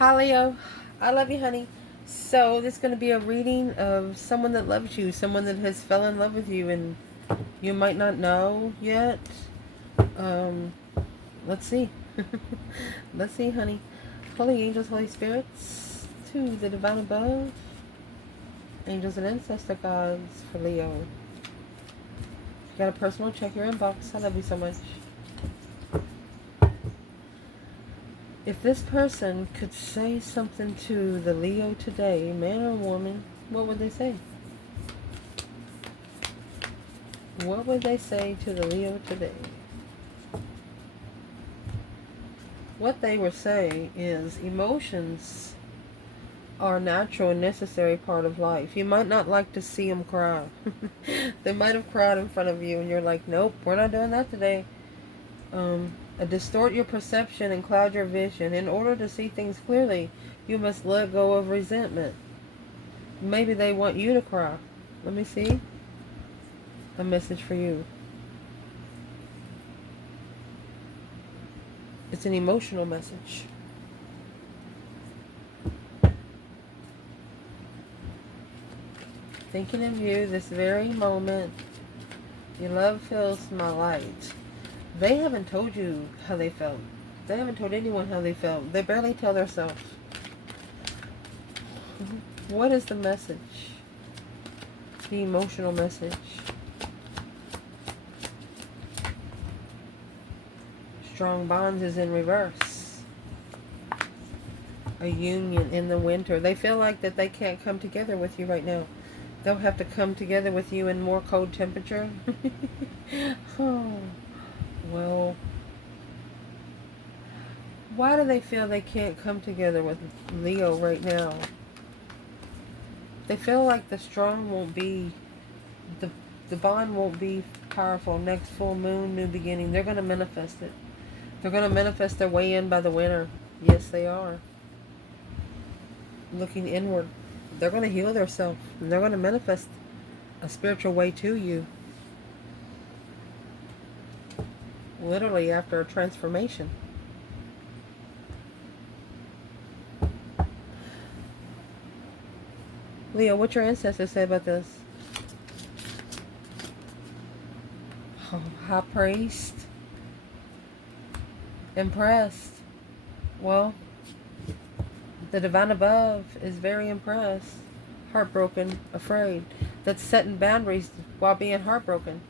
Hi Leo, I love you, honey. So this is going to be a reading of someone that loves you, someone that has fell in love with you, and you might not know yet. Um, let's see. Let's see, honey. Holy angels, Holy spirits, to the divine above, angels and ancestor gods for Leo. If you got a personal, check your inbox. I love you so much. If this person could say something to the Leo today, man or woman, what would they say? What would they say to the Leo today? What they would say is emotions are a natural and necessary part of life. You might not like to see them cry. They might have cried in front of you and you're like, nope, we're not doing that today. Distort your perception and cloud your vision. In order to see things clearly, you must let go of resentment. Maybe they want you to cry. Let me see. A message for you. It's an emotional message. Thinking of you this very moment. Your love fills my light. They haven't told you how they felt. They haven't told anyone how they felt. They barely tell themselves. What is the message? The emotional message. Strong bonds is in reverse. A union in the winter. They feel like that they can't come together with you right now. They'll have to come together with you in more cold temperature. Oh, well, why do they feel they can't come together with Leo right now? They feel like the strong won't be, the bond won't be powerful. Next full moon, new beginning. They're going to manifest it. They're going to manifest their way in by the winter. Yes, they are. Looking inward. They're going to heal themselves. And they're going to manifest a spiritual way to you. Literally after a transformation. Leo, what your ancestors say about this? Oh, high priest. Impressed. Well, the divine above is very impressed. Heartbroken, afraid. That's setting boundaries while being heartbroken.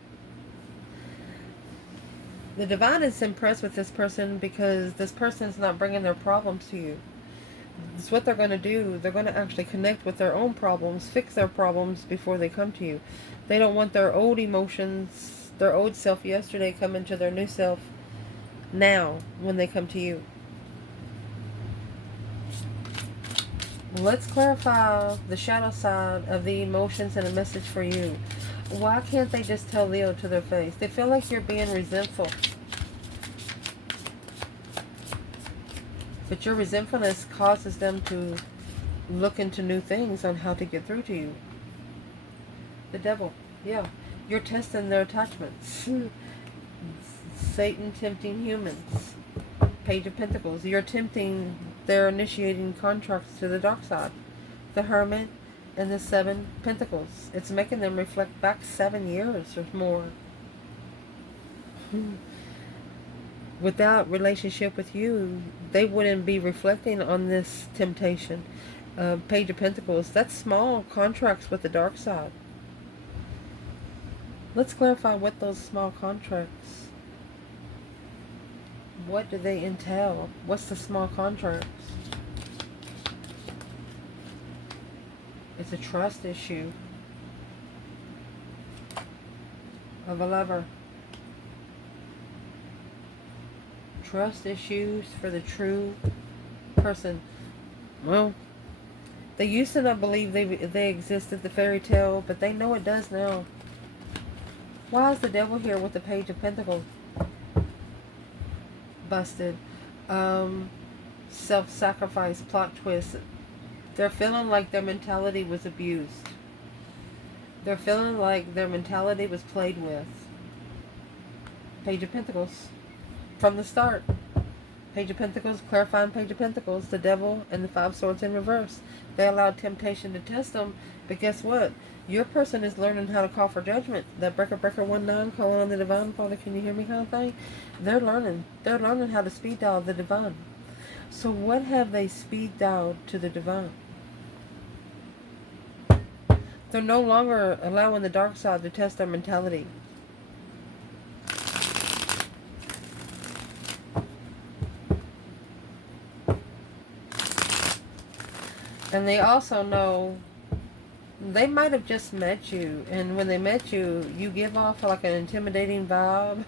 The divine is impressed with this person because this person is not bringing their problems to you. It's what they're going to do. They're going to actually connect with their own problems, fix their problems before they come to you. They don't want their old emotions, their old self yesterday come into their new self now when they come to you. Let's clarify the shadow side of the emotions and a message for you. Why can't they just tell Leo to their face? They feel like you're being resentful. But your resentfulness causes them to look into new things on how to get through to you. The devil. Yeah. You're testing their attachments. Satan tempting humans. Page of Pentacles. You're tempting their initiating contracts to the dark side. The Hermit and the Seven Pentacles. It's making them reflect back 7 years or more. Without relationship with you, they wouldn't be reflecting on this temptation. Page of Pentacles. That's small contracts with the dark side. Let's clarify what those small contracts. What do they entail? What's the small contracts? It's a trust issue of a lover. Trust issues for the true person. Well, they used to not believe they existed, the fairy tale, but they know it does now. Why is the devil here with the Page of Pentacles? Busted. Self-sacrifice, plot twist. They're feeling like their mentality was abused. They're feeling like their mentality was played with. Page of Pentacles. From the start. Page of Pentacles, clarifying Page of Pentacles, the Devil, and the Five Swords in reverse. They allowed temptation to test them, but guess what? Your person is learning how to call for judgment. That breaker 19 calling on the divine, Father, can you hear me kind of thing? They're learning. They're learning how to speed dial the divine. So what have they speed dialed to the divine? They're no longer allowing the dark side to test their mentality. And they also know they might have just met you, and when they met you, you give off like an intimidating vibe.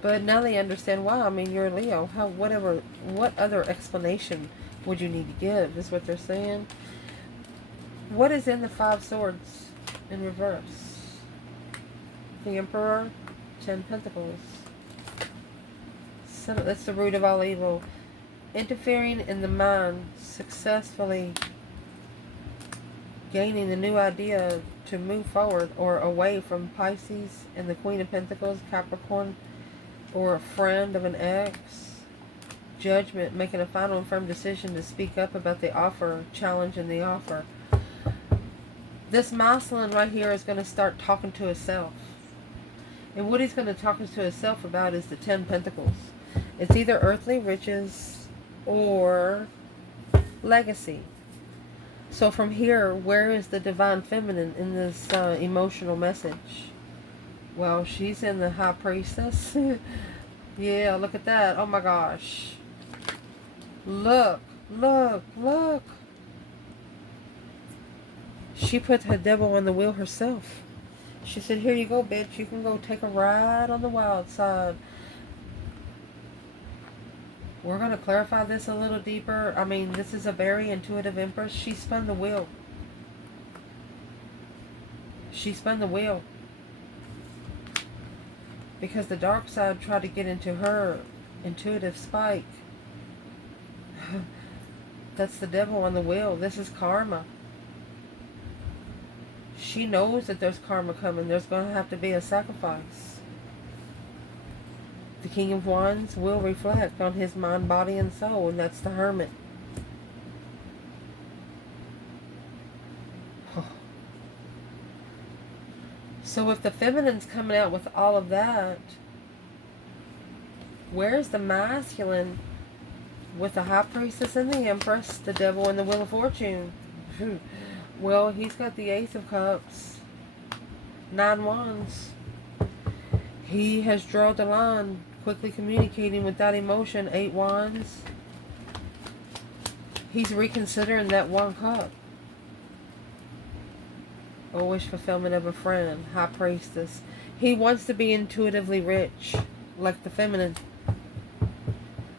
But now they understand why. I mean, you're a Leo. What other explanation would you need to give, is what they're saying. What is in the Five Swords in reverse? The Emperor, 10 Pentacles. So that's the root of all evil. Interfering in the mind, successfully gaining the new idea to move forward or away from Pisces and the Queen of Pentacles, Capricorn, or a friend of an ex. Judgment, making a final and firm decision to speak up about the offer, challenging the offer. This masculine right here is going to start talking to himself. And what he's going to talk to himself about is the 10 Pentacles. It's either earthly riches or legacy. So from here, where is the divine feminine in this emotional message? Well, she's in the High Priestess. Yeah, look at that. Oh my gosh. Look, look, look. She put her devil on the wheel herself. She said, here you go, bitch. You can go take a ride on the wild side. We're going to clarify this a little deeper. I mean, this is a very intuitive Empress. She spun the wheel. She spun the wheel. Because the dark side tried to get into her intuitive spike. That's the devil on the wheel. This is karma. She knows that there's karma coming. There's going to have to be a sacrifice. The King of Wands will reflect on his mind, body, and soul, and that's the Hermit. So if the feminine's coming out with all of that, where's the masculine with the High Priestess and the Empress, the Devil, and the Wheel of Fortune? Well, he's got the Ace of Cups, 9 Wands. He has drawn the line, quickly communicating without emotion, 8 Wands. He's reconsidering that 1 cup. A wish fulfillment of a friend, High Priestess. He wants to be intuitively rich, like the feminine.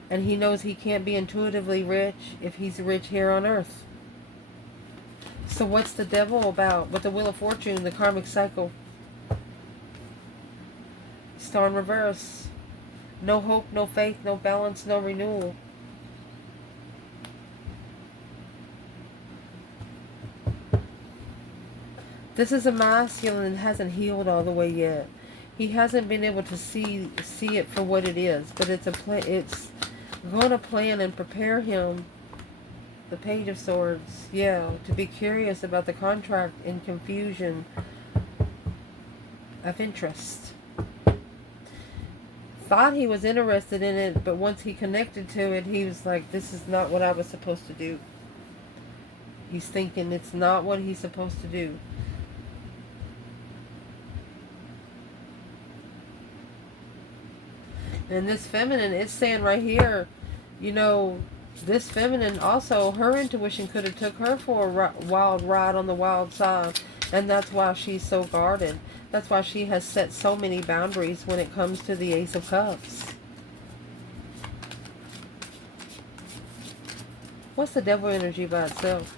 And he knows he can't be intuitively rich if he's rich here on earth. So what's the devil about? With the Wheel of Fortune, the karmic cycle. Star in reverse. No hope, no faith, no balance, no renewal. This is a masculine that hasn't healed all the way yet. He hasn't been able to see it for what it is. But it's going to plan and prepare him. The Page of Swords, yeah, to be curious about the contract in confusion of interest. Thought he was interested in it, but once he connected to it, he was like, this is not what I was supposed to do. He's thinking it's not what he's supposed to do. And this feminine is saying right here, you know, this feminine also, her intuition could have took her for a wild ride on the wild side. And that's why she's so guarded. That's why she has set so many boundaries when it comes to the Ace of Cups. What's the devil energy by itself?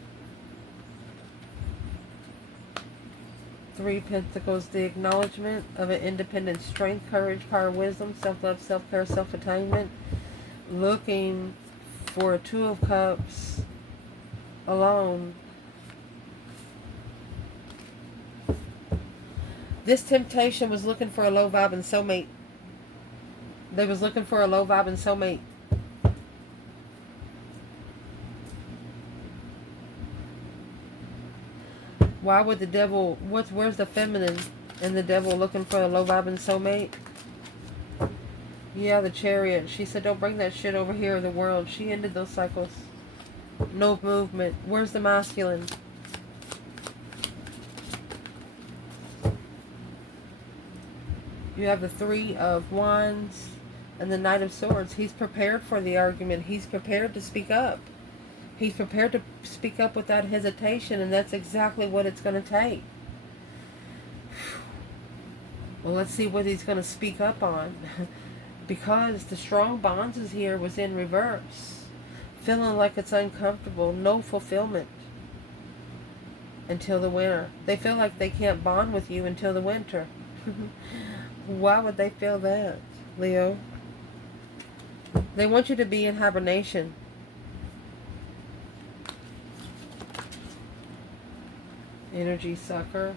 3 Pentacles, the acknowledgement of an independent strength, courage, power, wisdom, self-love, self-care, self-attainment. Looking for a 2 of Cups alone. This temptation was looking for a low vibe and soulmate. They was looking for a low vibe and soulmate. Why would the devil, where's the feminine and the devil looking for a low-vibing soulmate? Yeah, the Chariot. She said, don't bring that shit over here in the world. She ended those cycles. No movement. Where's the masculine? You have the Three of Wands and the Knight of Swords. He's prepared for the argument. He's prepared to speak up. He's prepared to speak up without hesitation, and that's exactly what it's going to take. Well, let's see what he's going to speak up on. Because the strong bonds is here was in reverse. Feeling like it's uncomfortable. No fulfillment. Until the winter. They feel like they can't bond with you until the winter. Why would they feel that, Leo? They want you to be in hibernation. Energy sucker.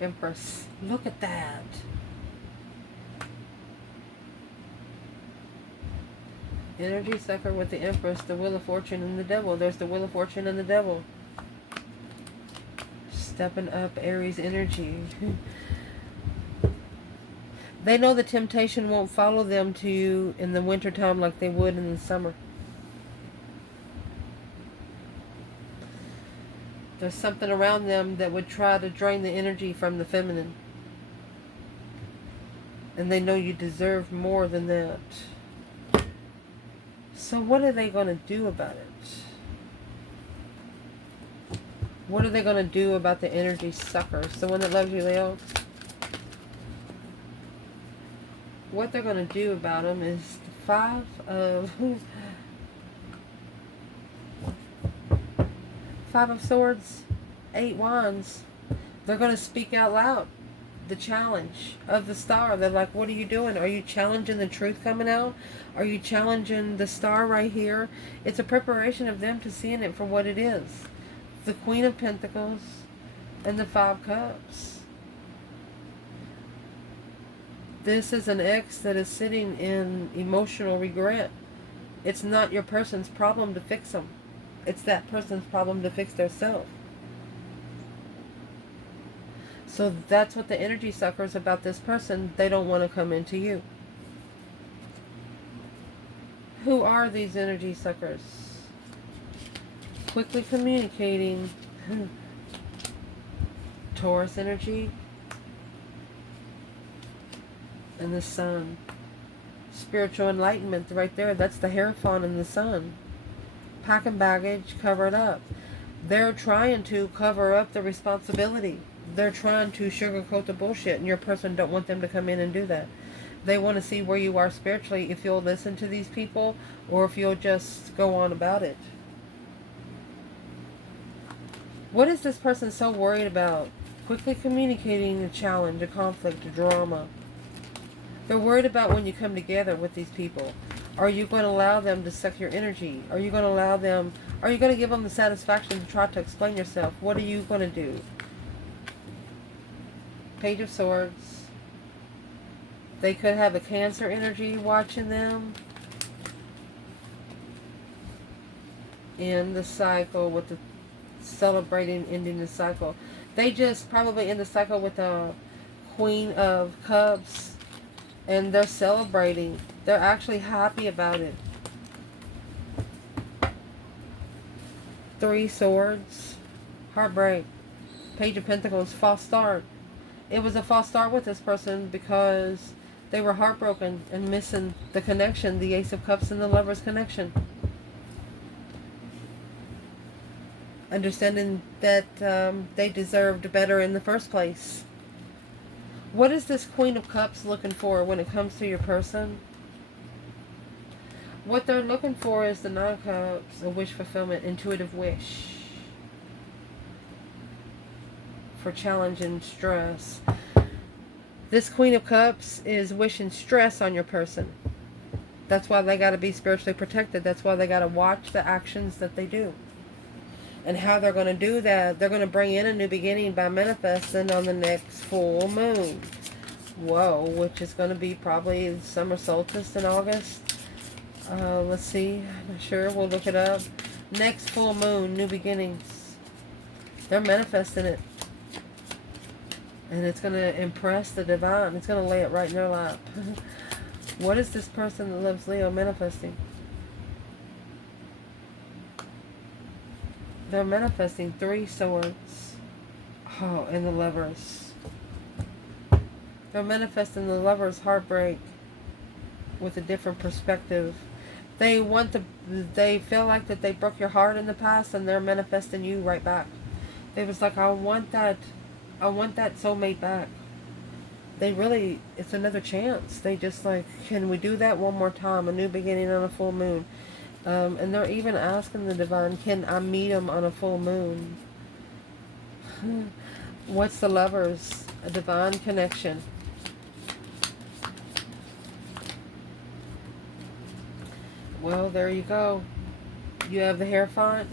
Empress. Look at that. Energy sucker with the Empress, the Wheel of Fortune, and the Devil. There's the Wheel of Fortune and the Devil. Stepping up Aries energy. They know the temptation won't follow them to you in the wintertime like they would in the summer. There's something around them that would try to drain the energy from the feminine. And they know you deserve more than that. So what are they going to do about it? What are they going to do about the energy suckers? The one that loves you, Leo? What they're going to do about them is the Five of Swords, 8 Wands. They're going to speak out loud. The challenge of the star. They're like, what are you doing? Are you challenging the truth coming out? Are you challenging the star right here? It's a preparation of them to seeing it for what it is. The Queen of Pentacles and the 5 Cups. This is an ex that is sitting in emotional regret. It's not your person's problem to fix them. It's that person's problem to fix themselves. So that's what the energy sucker is about this person. They don't want to come into you. Who are these energy suckers? Quickly communicating. Taurus energy. And the Sun. Spiritual enlightenment right there. That's the Hierophant and the Sun. Packing baggage, cover it up. They're trying to cover up the responsibility. They're trying to sugarcoat the bullshit, and your person don't want them to come in and do that. They want to see where you are spiritually, if you'll listen to these people or if you'll just go on about it. What is this person so worried about? Quickly communicating a challenge, a conflict, a drama. They're worried about when you come together with these people. Are you going to allow them to suck your energy? Are you going to allow them, are you going to give them the satisfaction to try to explain yourself? What are you going to do? Page of Swords. They could have a Cancer energy watching them. In the cycle with the celebrating ending the cycle. They just probably end the cycle with the Queen of Cups. And they're celebrating. They're actually happy about it. 3 Swords. Heartbreak. Page of Pentacles. False start. It was a false start with this person because they were heartbroken and missing the connection. The Ace of Cups and the Lover's connection. Understanding that they deserved better in the first place. What is this Queen of Cups looking for when it comes to your person? What they're looking for is the 9 of Cups, a wish fulfillment, intuitive wish. For challenge and stress. This Queen of Cups is wishing stress on your person. That's why they got to be spiritually protected. That's why they got to watch the actions that they do. And how they're going to do that, they're going to bring in a new beginning by manifesting on the next full moon. Whoa, which is going to be probably summer solstice in August. Let's see, I'm not sure, we'll look it up. Next full moon, new beginnings. They're manifesting it. And it's going to impress the divine. It's going to lay it right in their lap. What is this person that loves Leo manifesting? They're manifesting 3 swords. Oh, and the Lovers. They're manifesting the Lovers' heartbreak with a different perspective. They feel like that they broke your heart in the past, and they're manifesting you right back. They was like, I want that soulmate back. They really, it's another chance. They just like, can we do that one more time? A new beginning on a full moon. And they're even asking the divine, can I meet him on a full moon? What's the Lovers? A divine connection. Well, there you go. You have the Hierophant.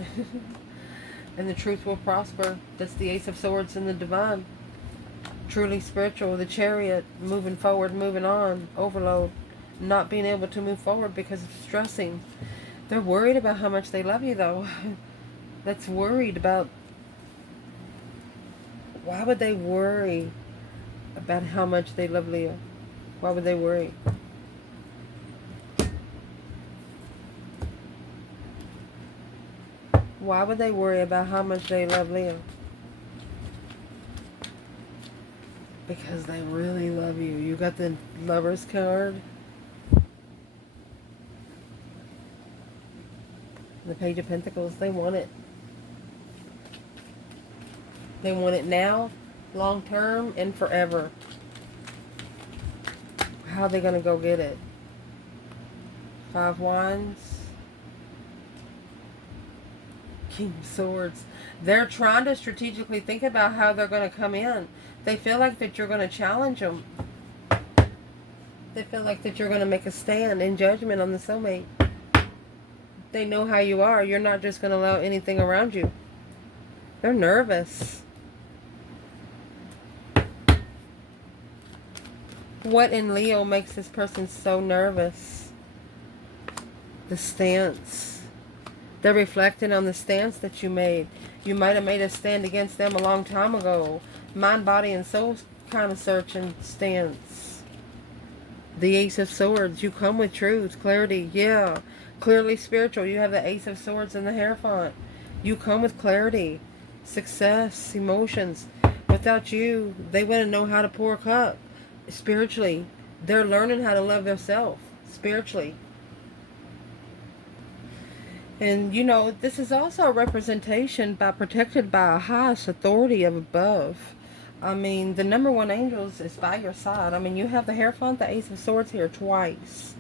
And the truth will prosper. That's the Ace of Swords and the divine. Truly spiritual. The Chariot. Moving forward, moving on. Overload. Not being able to move forward because of stressing. They're worried about how much they love you, though. That's worried about... Why would they worry about how much they love Leo? Why would they worry? Why would they worry about how much they love Leo? Because they really love you. You got the Lovers card. The Page of Pentacles. They want it. They want it now, long term, and forever. How are they going to go get it? 5 Wands. King of Swords. They're trying to strategically think about how they're going to come in. They feel like that you're going to challenge them. They feel like that you're going to make a stand in judgment on the soulmate. They know how you are. You're not just going to allow anything around you. They're nervous. What in Leo makes this person so nervous? The stance. They're reflecting on the stance that you made. You might have made a stand against them a long time ago. Mind, body, and soul kind of searching stance. The Ace of Swords. You come with truth, clarity. Yeah. Clearly spiritual. You have the Ace of Swords and the Hierophant. You come with clarity, success, emotions. Without you, they wouldn't know how to pour a cup. Spiritually, they're learning how to love themselves spiritually. And you know, this is also a representation protected by a highest authority of above. I mean, the number 1 angels is by your side. I mean, you have the Hierophant, the Ace of Swords here twice.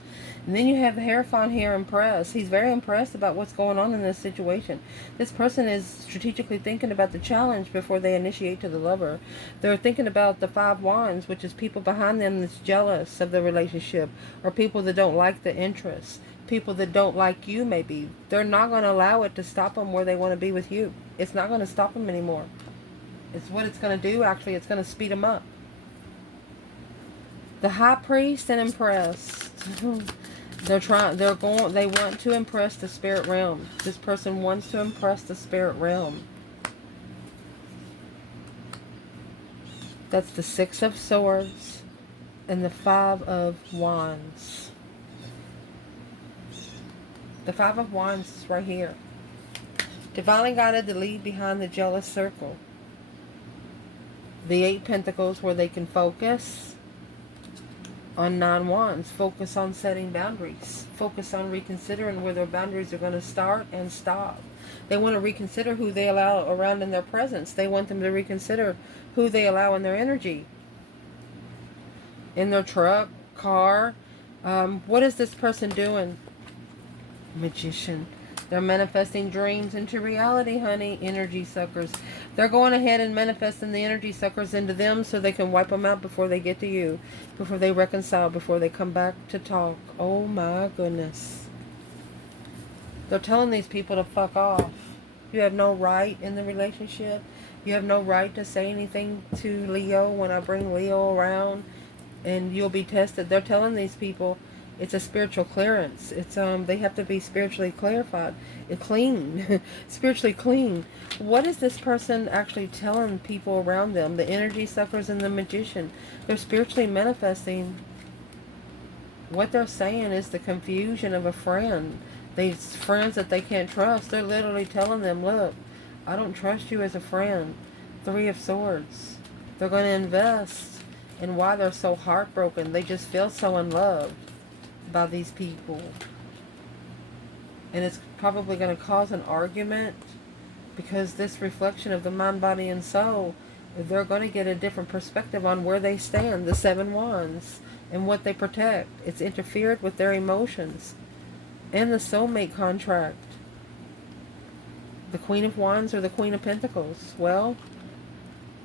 And then you have the Hierophant here impressed. He's very impressed about what's going on in this situation. This person is strategically thinking about the challenge before they initiate to the lover. They're thinking about the 5 Wands, which is people behind them that's jealous of the relationship, or people that don't like the interest, people that don't like you maybe. They're not going to allow it to stop them where they want to be with you. It's not going to stop them anymore. It's what it's going to do, actually. It's going to speed them up. The High Priest and impressed. They want to impress the spirit realm. This person wants to impress the spirit realm. That's the 6 of Swords and the 5 of Wands. The 5 of Wands is right here. Divinely guided to lead behind the jealous circle. The 8 Pentacles, where they can focus on 9 Wands. Focus on setting boundaries. Focus on reconsidering where their boundaries are going to start and stop. They want to reconsider who they allow around in their presence. They want them to reconsider who they allow in their energy. In their truck, car. What is this person doing? Magician. They're manifesting dreams into reality, honey. Energy suckers. They're going ahead and manifesting the energy suckers into them so they can wipe them out before they get to you. Before they reconcile. Before they come back to talk. Oh my goodness. They're telling these people to fuck off. You have no right in the relationship. You have no right to say anything to Leo when I bring Leo around. And you'll be tested. They're telling these people, It's a spiritual clearance. It's they have to be spiritually clarified, clean, spiritually clean. What is this person actually telling people around them? The energy suckers and the magician. They're spiritually manifesting. What they're saying is the confusion of a friend. These friends that they can't trust. They're literally telling them, look, I don't trust you as a friend. Three of Swords. They're going to invest in why they're so heartbroken. They just feel so unloved by these people. And it's probably going to cause an argument, because this reflection of the mind, body, and soul, they're going to get a different perspective on where they stand. The Seven Wands and what they protect. It's interfered with their emotions. And the soulmate contract. The Queen of Wands or the Queen of Pentacles. Well,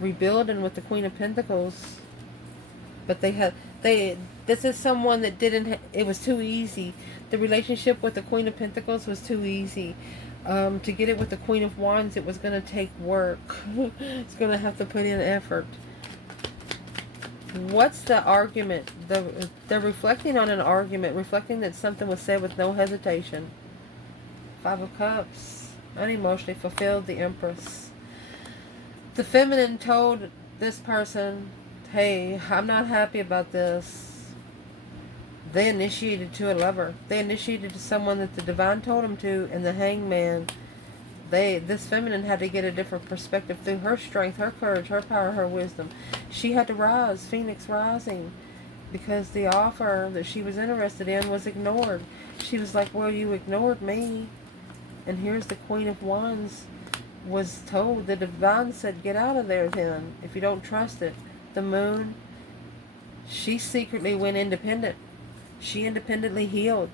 rebuilding with the Queen of Pentacles. But this is someone that it was too easy. The relationship with the Queen of Pentacles was too easy. To get it with the Queen of Wands, it was going to take work. It's going to have to put in effort. What's the argument? They're reflecting on an argument, reflecting that something was said with no hesitation. Five of Cups, unemotionally fulfilled, the Empress. The feminine told this person, hey, I'm not happy about this. They initiated to a lover. They initiated to someone that the divine told them to, and the Hangman. This feminine had to get a different perspective through her strength, her courage, her power, her wisdom. She had to rise, Phoenix rising, because the offer that she was interested in was ignored. She was like, well, you ignored me. And here's the Queen of Wands was told, the divine said, get out of there then, if you don't trust it. The Moon, she secretly went independent. She independently healed.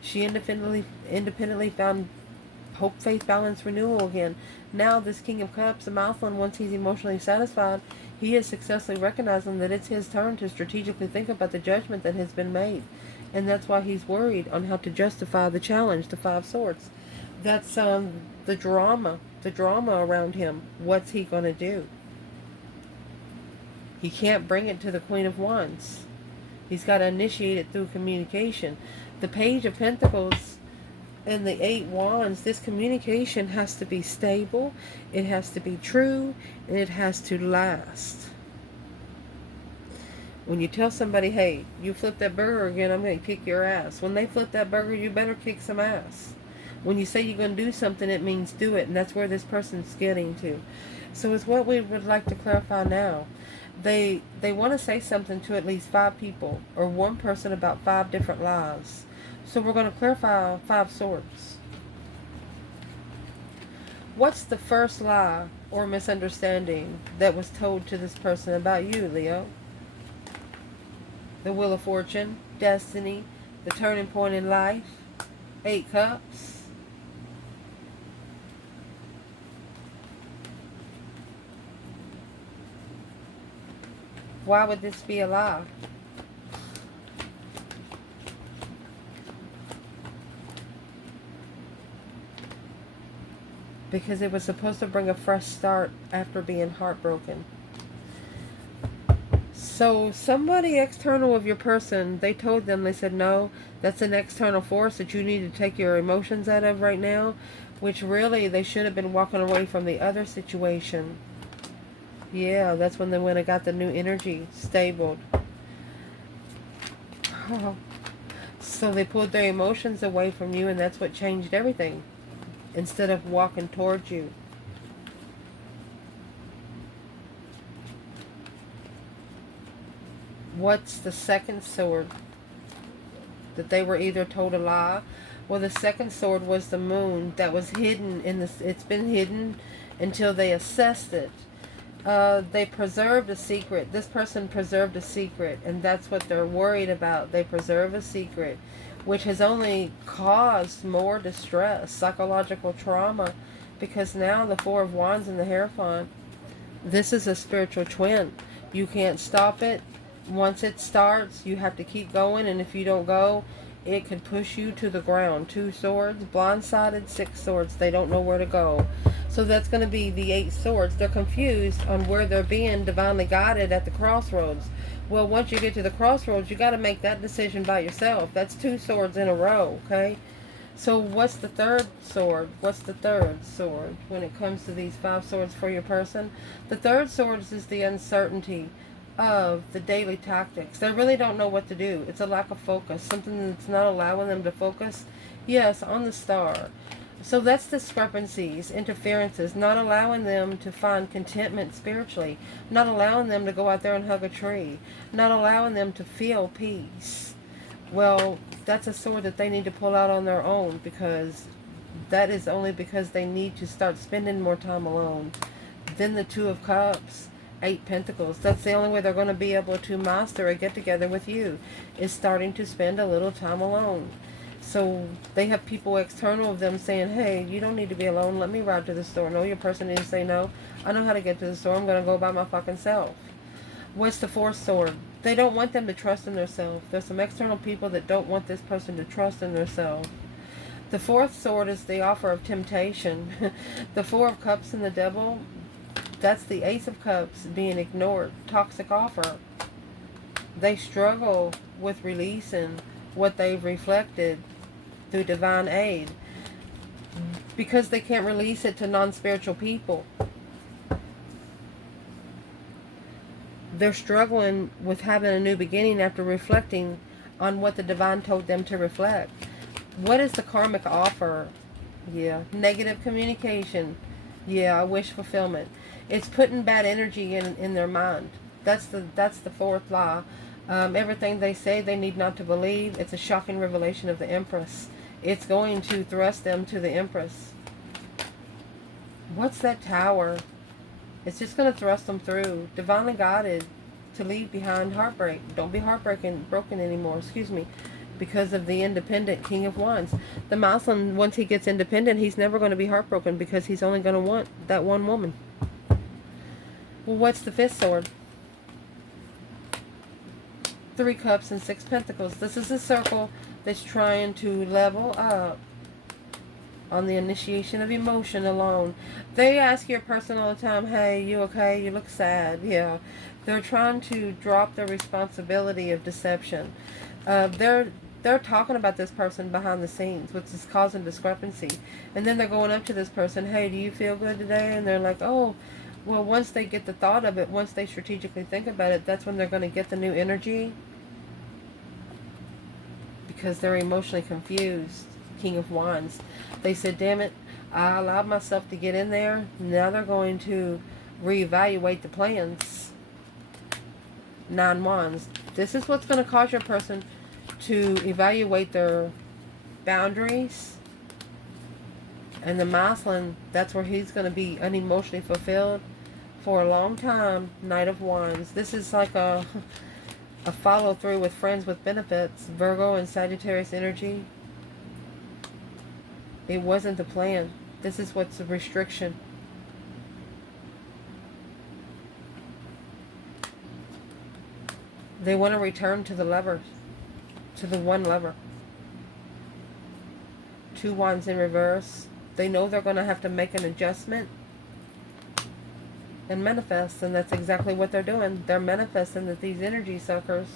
She independently found hope, faith, balance, renewal again. Now this King of Cups, the Mouthlin, once he's emotionally satisfied, he is successfully recognizing that it's his turn to strategically think about the judgment that has been made. And that's why he's worried on how to justify the challenge, the Five Swords. That's the drama around him. What's he going to do? He can't bring it to the Queen of Wands. He's got to initiate it through communication. The Page of Pentacles and the Eight Wands, this communication has to be stable, it has to be true, and it has to last. When you tell somebody, hey, you flip that burger again, I'm going to kick your ass. When they flip that burger, you better kick some ass. When you say you're going to do something, it means do it, and that's where this person's getting to. So it's what we would like to clarify now. They want to say something to at least 5 people, or one person, about 5 different lies. So we're going to clarify 5 swords. What's the first lie or misunderstanding that was told to this person about you, Leo? The Wheel of Fortune, Destiny, the turning point in life, 8 Cups. Why would this be a lie? Because it was supposed to bring a fresh start after being heartbroken. So somebody external of your person, they told them, they said, no, that's an external force that you need to take your emotions out of right now, which really they should have been walking away from the other situation. Yeah, that's when they went and got the new energy stabled. Oh. So they pulled their emotions away from you, and that's what changed everything, instead of walking towards you. What's the second sword? That they were either told a lie. Well, the second sword was the Moon that was hidden in this. It's been hidden until they assessed it. They preserved a secret. This person preserved a secret, and that's what they're worried about. They preserve a secret, which has only caused more distress, psychological trauma, because now the Four of Wands and the Hierophant, this is a spiritual twin. You can't stop it. Once it starts, you have to keep going, and if you don't go, it could push you to the ground. 2 swords, blindsided, 6 swords. They don't know where to go. So that's going to be the 8 swords. They're confused on where they're being divinely guided at the crossroads. Well, once you get to the crossroads, you got to make that decision by yourself. That's 2 swords in a row, okay? So what's the third sword? What's the third sword when it comes to these 5 swords for your person? The third sword is the uncertainty of the daily tactics. They really don't know what to do. It's a lack of focus, something that's not allowing them to focus. Yes, on the star. So that's discrepancies, interferences, not allowing them to find contentment spiritually, not allowing them to go out there and hug a tree, not allowing them to feel peace. Well, that's a sword that they need to pull out on their own, because that is only because they need to start spending more time alone. Then the 2 of Cups, 8 Pentacles. That's the only way they're going to be able to master a get-together with you, is starting to spend a little time alone. So they have people external of them saying, hey, you don't need to be alone. Let me ride to the store. No, your person needs to say, no, I know how to get to the store. I'm going to go by my fucking self. What's the 4th sword? They don't want them to trust in themselves. There's some external people that don't want this person to trust in themselves. The 4th sword is the offer of temptation. The 4 of Cups and the Devil, that's the Ace of Cups being ignored. Toxic offer. They struggle with releasing what they've reflected through divine aid, because they can't release it to non-spiritual people. They're struggling with having a new beginning after reflecting on what the divine told them to reflect. What is the karmic offer? Yeah, negative communication. Yeah, wish fulfillment. It's putting bad energy in their mind. That's the 4th law. Everything they say they need not to believe. It's a shocking revelation of the Empress. It's going to thrust them to the Empress. What's that Tower? It's just going to thrust them through. Divinely guided to leave behind heartbreak. Don't be broken anymore, excuse me, because of the independent King of Wands. The Muslim, once he gets independent, he's never going to be heartbroken, because he's only going to want that one woman. Well, what's the 5th sword? 3 Cups and 6 Pentacles. This is a circle that's trying to level up on the initiation of emotion alone. They ask your person all the time, hey, you okay? You look sad. Yeah. They're trying to drop the responsibility of deception. They're talking about this person behind the scenes, which is causing discrepancy. And then they're going up to this person, hey, do you feel good today? And they're like, oh, well, once they get the thought of it, once they strategically think about it, that's when they're going to get the new energy, because they're emotionally confused. King of Wands. They said, damn it, I allowed myself to get in there. Now they're going to reevaluate the plans. 9 Wands. This is what's going to cause your person to evaluate their boundaries. And the Muslim, that's where he's going to be unemotionally fulfilled for a long time. Knight of Wands. This is like a follow through with friends with benefits. Virgo and Sagittarius energy. It wasn't the plan. This is what's the restriction. They want to return to the lover, to the one lover. 2 Wands in reverse. They know they're going to have to make an adjustment and manifest, and that's exactly what they're doing. They're manifesting that these energy suckers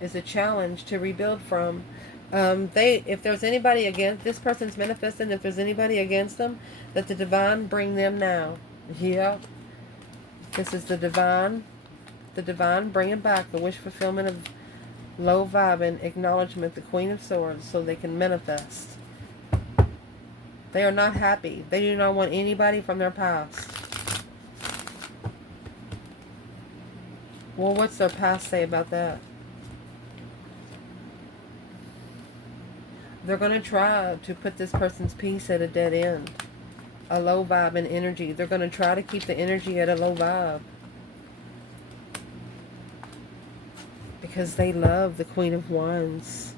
is a challenge to rebuild from. If there's anybody against this person's manifesting, if there's anybody against them, that the divine bring them now. Yeah, this is the divine bringing back the wish fulfillment of low vibe and acknowledgement, the Queen of Swords, so they can manifest. They are not happy. They do not want anybody from their past. Well, what's their past say about that? They're going to try to put this person's peace at a dead end. A low vibe and energy. They're going to try to keep the energy at a low vibe. Because they love the Queen of Wands.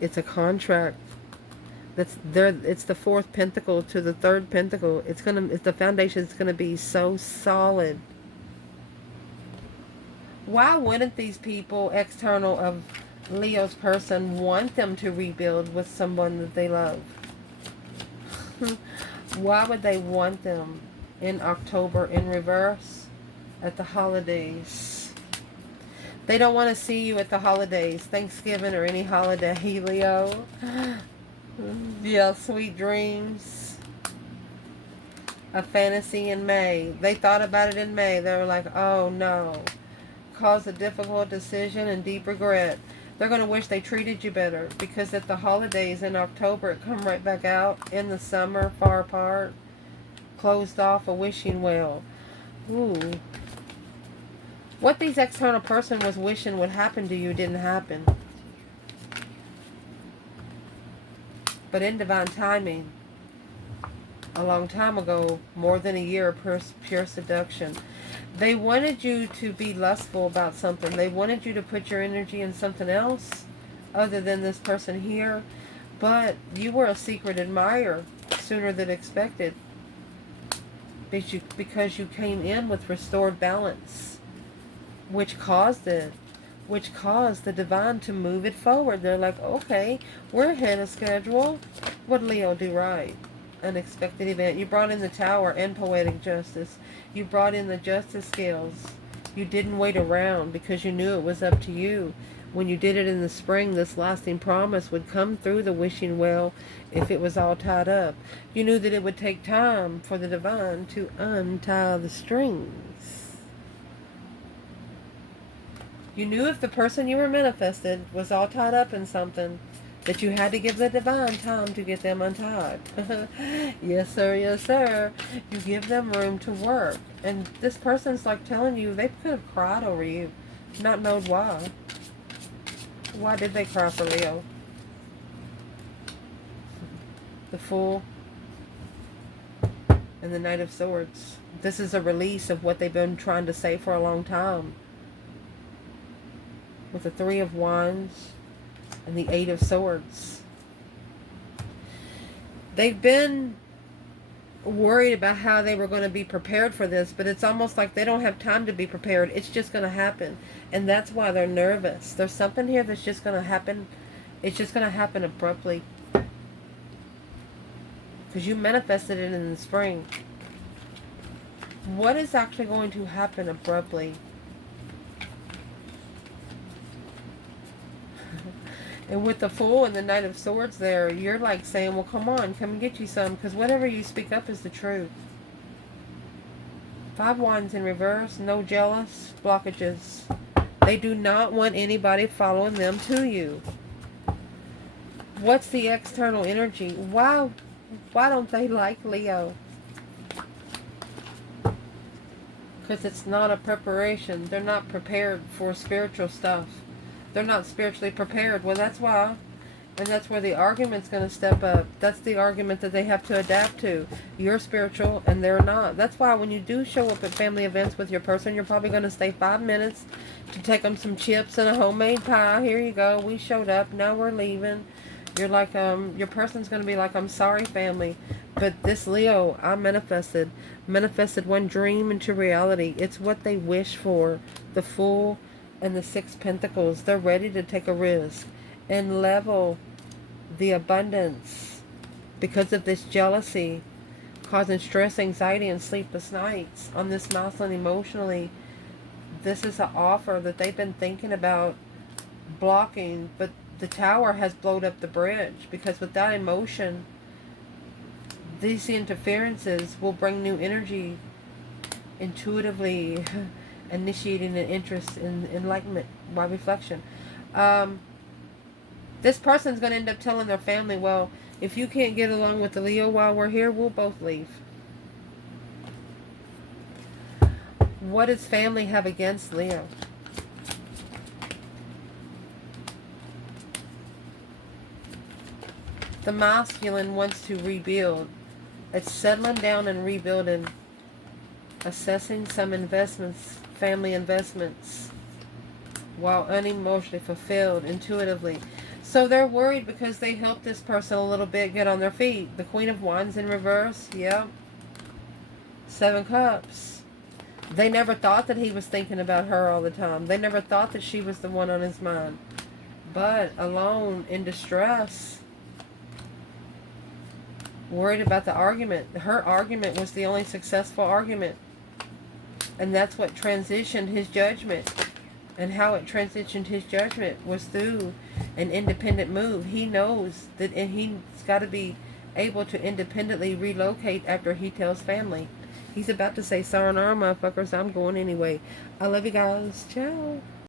It's a contract. It's the 4th pentacle to the 3rd pentacle. The foundation is gonna be so solid. Why wouldn't these people external of Leo's person want them to rebuild with someone that they love? Why would they want them in October in reverse at the holidays? They don't want to see you at the holidays, Thanksgiving or any holiday, Leo. Yeah, sweet dreams. A fantasy in May. They thought about it in May. They were like, oh no. Caused a difficult decision and deep regret. They're going to wish they treated you better, because at the holidays in October, it come right back out. In the summer, far apart. Closed off a wishing well. Ooh. What these external person was wishing would happen to you didn't happen. But in divine timing, a long time ago, more than a year of pure seduction, they wanted you to be lustful about something. They wanted you to put your energy in something else other than this person here. But you were a secret admirer sooner than expected, because you came in with restored balance, which caused the divine to move it forward. They're like, okay, we're ahead of schedule. What did Leo do right? Unexpected event. You brought in the Tower and poetic justice. You brought in the justice scales. You didn't wait around because you knew it was up to you. When you did it in the spring, this lasting promise would come through the wishing well if it was all tied up. You knew that it would take time for the divine to untie the strings. You knew if the person you were manifested was all tied up in something, that you had to give the divine time to get them untied. Yes, sir, yes, sir. You give them room to work. And this person's like telling you they could have cried over you, not known why. Why did they cry for Leo? The Fool and the Knight of Swords. This is a release of what they've been trying to say for a long time. With the Three of Wands and the Eight of Swords. They've been worried about how they were going to be prepared for this, but it's almost like they don't have time to be prepared. It's just going to happen. And that's why they're nervous. There's something here that's just going to happen. It's just going to happen abruptly. Because you manifested it in the spring. What is actually going to happen abruptly? And with the Fool and the Knight of Swords there, you're like saying, well, come on, come and get you some, because whatever you speak up is the truth. Five Wands in reverse, no jealous blockages. They do not want anybody following them to you. What's the external energy? Why don't they like Leo? Because it's not a preparation. They're not prepared for spiritual stuff. They're not spiritually prepared. Well, that's why. And that's where the argument's going to step up. That's the argument that they have to adapt to. You're spiritual and they're not. That's why when you do show up at family events with your person, you're probably going to stay 5 minutes to take them some chips and a homemade pie. Here you go. We showed up. Now we're leaving. You're like, your person's going to be like, I'm sorry, family. But this Leo, I manifested one dream into reality. It's what they wish for. The Fool and the Six Pentacles. They're ready to take a risk and level the abundance because of this jealousy causing stress, anxiety, and sleepless nights on this masculine emotionally. This is an offer that they've been thinking about blocking, but the Tower has blown up the bridge, because with that emotion, these interferences will bring new energy, intuitively initiating an interest in enlightenment by reflection. This person's going to end up telling their family, well, if you can't get along with the Leo while we're here, we'll both leave. What does family have against Leo? The masculine wants to rebuild. It's settling down and rebuilding. Assessing some investments, family investments, while unemotionally fulfilled intuitively. So they're worried because they helped this person a little bit get on their feet. The Queen of Wands in reverse. Yep. Seven Cups. They never thought that he was thinking about her all the time. They never thought that she was the one on his mind. But alone, in distress, worried about the argument. Her argument was the only successful argument. And that's what transitioned his judgment. And how it transitioned his judgment was through an independent move. He knows that he's got to be able to independently relocate after he tells family. He's about to say, sayonara, motherfuckers, I'm going anyway. I love you guys. Ciao.